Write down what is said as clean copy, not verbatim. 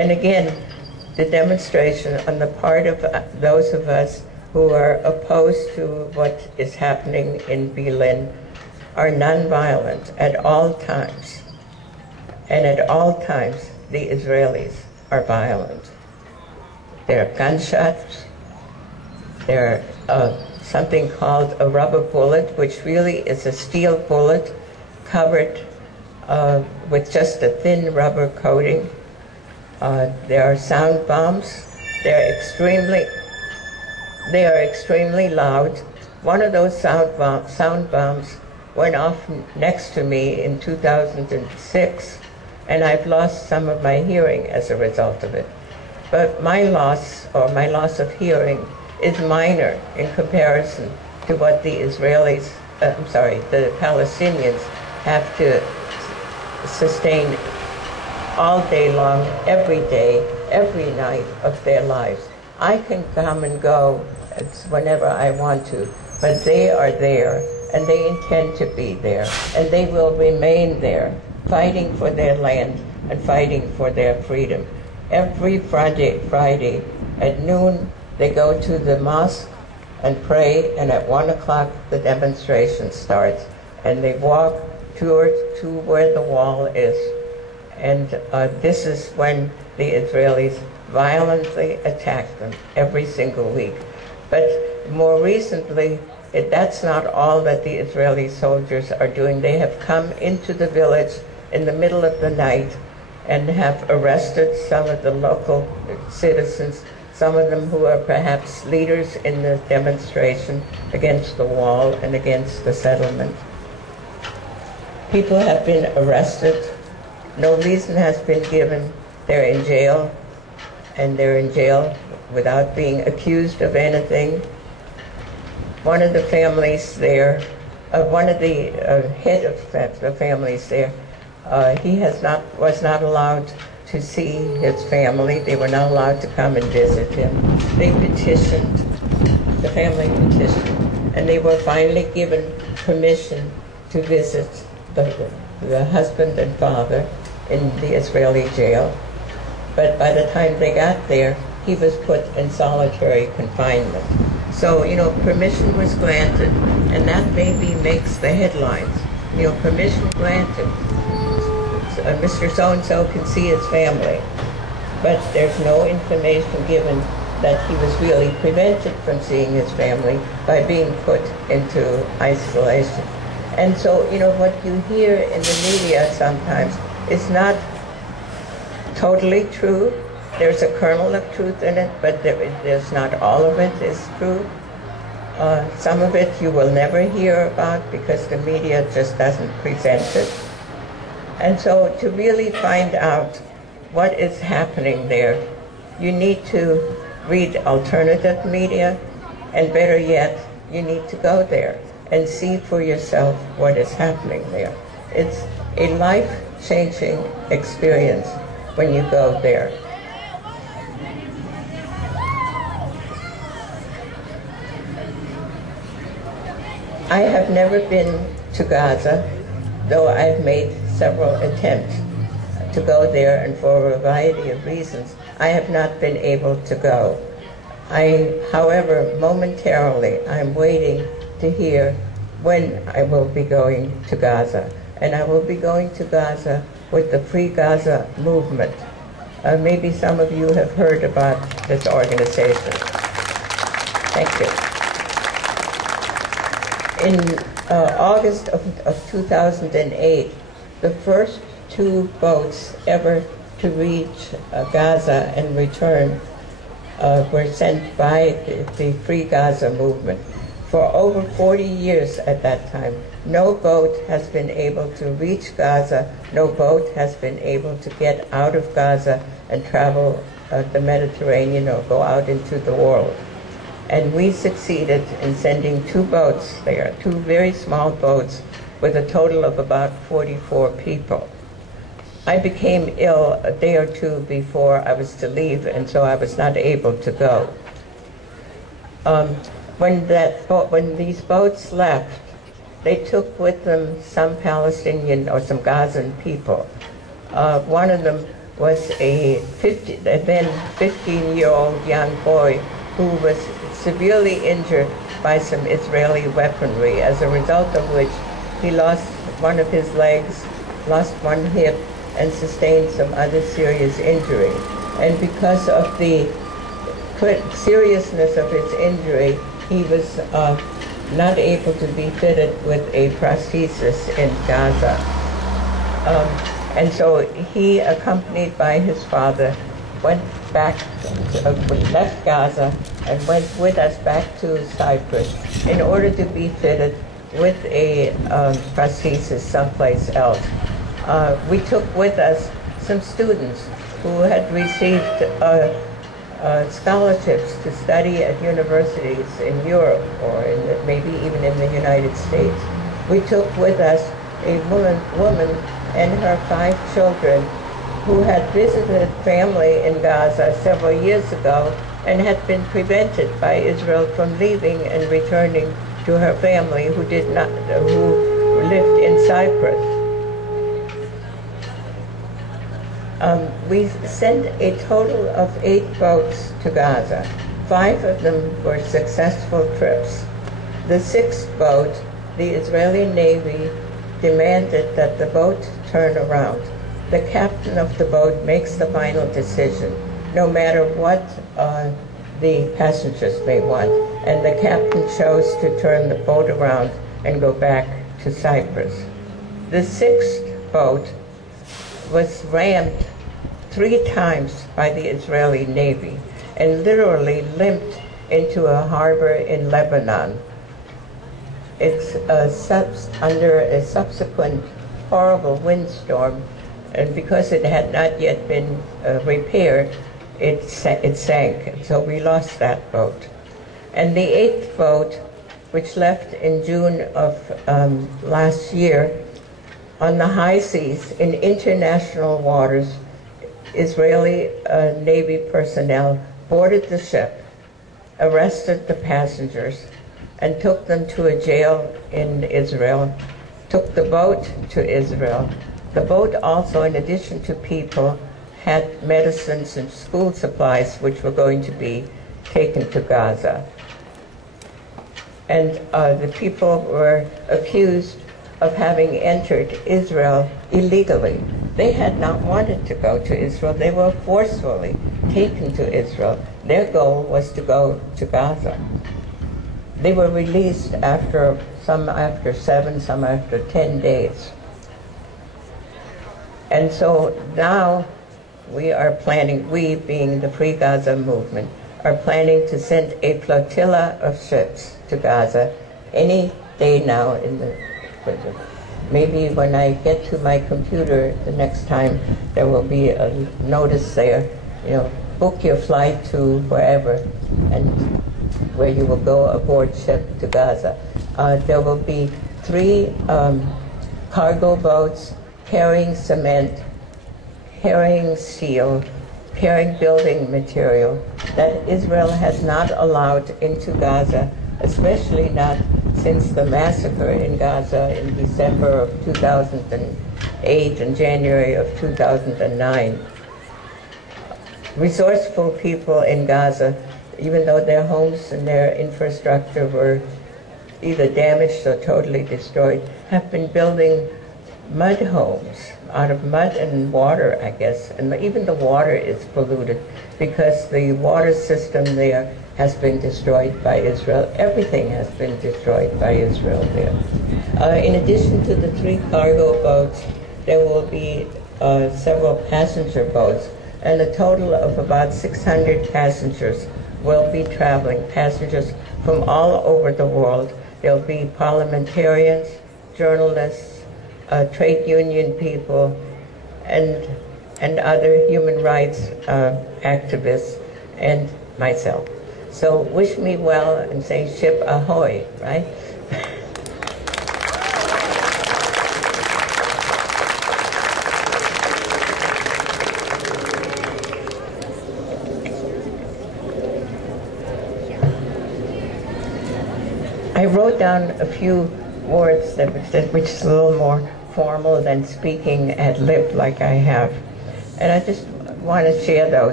And again, the demonstration on the part of those of us who are opposed to what is happening in Berlin are nonviolent at all times. And at all times, the Israelis are violent. There are gunshots, there are something called a rubber bullet, which really is a steel bullet covered with just a thin rubber coating. There are sound bombs. They are extremely loud. One of those sound bombs went off next to me in 2006, and I've lost some of my hearing as a result of it. But my loss of hearing is minor in comparison to what the the Palestinians have to sustain all day long, every day, every night of their lives. I can come and go whenever I want to, but they are there, and they intend to be there, and they will remain there, fighting for their land and fighting for their freedom. Every Friday at noon, they go to the mosque and pray, and at 1 o'clock the demonstration starts, and they walk to where the wall is. And this is when the Israelis violently attack them every single week. But more recently, that's not all that the Israeli soldiers are doing. They have come into the village in the middle of the night and have arrested some of the local citizens, some of them who are perhaps leaders in the demonstration against the wall and against the settlement. People have been arrested. No reason has been given. They're in jail, and they're in jail without being accused of anything. One of the families there, one of the head of the families there, he was not allowed to see his family. They were not allowed to come and visit him. They petitioned, the family petitioned, and they were finally given permission to visit the husband and father in the Israeli jail. But by the time they got there, he was put in solitary confinement. So, permission was granted, and that maybe makes the headlines. Permission granted. Mr. So-and-so can see his family, but there's no information given that he was really prevented from seeing his family by being put into isolation. And so, what you hear in the media sometimes is not totally true. There's a kernel of truth in it, but there's not all of it is true. Some of it you will never hear about because the media just doesn't present it. And so to really find out what is happening there, you need to read alternative media, and better yet, you need to go there and see for yourself what is happening there. It's a life-changing experience when you go there. I have never been to Gaza, though I've made several attempts to go there, and for a variety of reasons, I have not been able to go. However, momentarily, I'm waiting to hear when I will be going to Gaza. And I will be going to Gaza with the Free Gaza movement. Maybe some of you have heard about this organization. Thank you. In August of 2008, the first 2 boats ever to reach Gaza and return were sent by the Free Gaza movement. For over 40 years at that time, no boat has been able to reach Gaza, no boat has been able to get out of Gaza and travel the Mediterranean or go out into the world. And we succeeded in sending 2 boats there, 2 very small boats with a total of about 44 people. I became ill a day or 2 before I was to leave, and so I was not able to go. When these boats left, they took with them some Palestinian or some Gazan people. One of them was a then 15-year-old young boy who was severely injured by some Israeli weaponry, as a result of which he lost one of his legs, lost one hip, and sustained some other serious injury. And because of the seriousness of his injury, he was not able to be fitted with a prosthesis in Gaza. And so he, accompanied by his father, went back, left Gaza and went with us back to Cyprus in order to be fitted with a prosthesis someplace else. We took with us some students who had received scholarships to study at universities in Europe or maybe even in the United States. We took with us a woman and her 5 children who had visited family in Gaza several years ago and had been prevented by Israel from leaving and returning to her family who lived in Cyprus. We sent a total of 8 boats to Gaza. 5 of them were successful trips. The 6th boat, the Israeli Navy demanded that the boat turn around. The captain of the boat makes the final decision, no matter what the passengers may want. And the captain chose to turn the boat around and go back to Cyprus. The 6th boat was rammed 3 times by the Israeli Navy and literally limped into a harbor in Lebanon. It's under a subsequent horrible windstorm, and because it had not yet been repaired, it sank. So we lost that boat. And the 8th boat, which left in June of last year, on the high seas in international waters, Israeli Navy personnel boarded the ship, arrested the passengers, and took them to a jail in Israel, took the boat to Israel. The boat also, in addition to people, had medicines and school supplies which were going to be taken to Gaza. And the people were accused of having entered Israel illegally. They had not wanted to go to Israel. They were forcefully taken to Israel. Their goal was to go to Gaza. They were released some after 7, some after 10 days. And so now we are planning, we being the Free Gaza movement, are planning to send a flotilla of ships to Gaza any day now in the winter. Maybe when I get to my computer the next time, there will be a notice there, book your flight to wherever, and where you will go aboard ship to Gaza. There will be 3 cargo boats carrying cement, carrying steel, carrying building material that Israel has not allowed into Gaza, especially not since the massacre in Gaza in December of 2008 and January of 2009. Resourceful people in Gaza, even though their homes and their infrastructure were either damaged or totally destroyed, have been building mud homes out of mud and water, I guess. And even the water is polluted because the water system there has been destroyed by Israel. Everything has been destroyed by Israel there. In addition to the 3 cargo boats, there will be several passenger boats, and a total of about 600 passengers will be traveling, passengers from all over the world. There'll be parliamentarians, journalists, trade union people, and other human rights activists, and myself. So wish me well and say ship ahoy, right? I wrote down a few words which is a little more formal than speaking ad lib like I have. And I just want to share those.